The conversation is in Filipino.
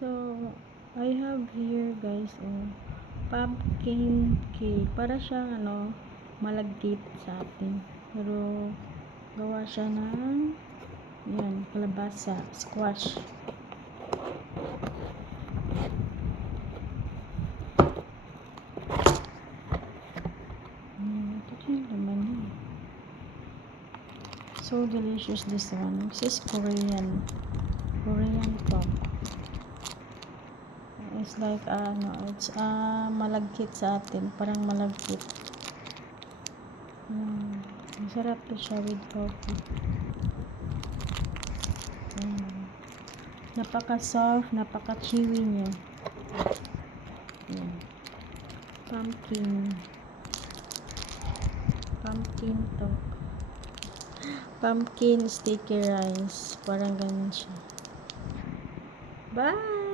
So, I have here guys, pumpkin cake. Para siyang malagkit sa atin. Pero, gawa siya ng, yan, kalabasa, squash. Ito yung laman niya. So delicious this one. This is Korean talk. It's like it's malagkit sa atin, parang malagkit. Masarap to siya with coffee. Napaka soft, napaka chewy niya. Pumpkin talk. Pumpkin sticky rice. Parang ganun siya. Bye!